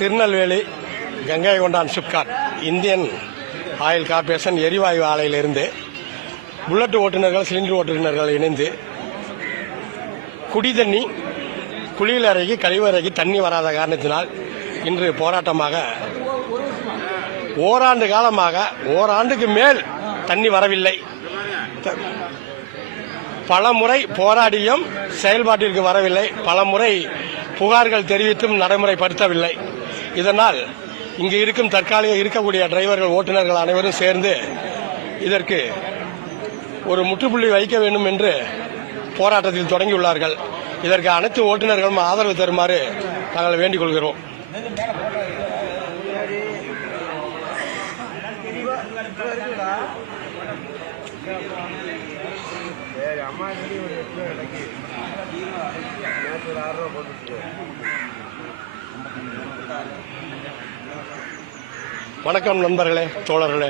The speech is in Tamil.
திருநெல்வேலி கங்கை கொண்டான் சிப்காட் இந்தியன் ஆயில் கார்பரேஷன் எரிவாயு ஆலையிலிருந்து புல்லட் ஓட்டுநர்கள் சிலிண்டர் ஓட்டுநர்கள் இணைந்து குடி தண்ணி குளியலறைக்கு கழிவறைக்கு தண்ணி வராத காரணத்தினால் இன்று போராட்டமாக ஓராண்டு காலமாக ஓராண்டுக்கு மேல் தண்ணி வரவில்லை. பல முறை போராடியும் செயல்பாட்டிற்கு வரவில்லை. பல முறை புகார்கள் தெரிவித்தும் நடைமுறைப்படுத்தவில்லை. இதனால் இங்கு இருக்கும் தற்காலிக இருக்கக்கூடிய டிரைவர்கள் ஓட்டுநர்கள் அனைவரும் சேர்ந்து இதற்கு ஒரு முற்றுப்புள்ளி வைக்க வேண்டும் என்று போராட்டத்தில் தொடங்கியுள்ளார்கள். இதற்கு அனைத்து ஓட்டுநர்களும் ஆதரவு தருமாறு நாங்கள் வேண்டிக் கொள்கிறோம். வணக்கம் நண்பர்களே, தோழர்களே.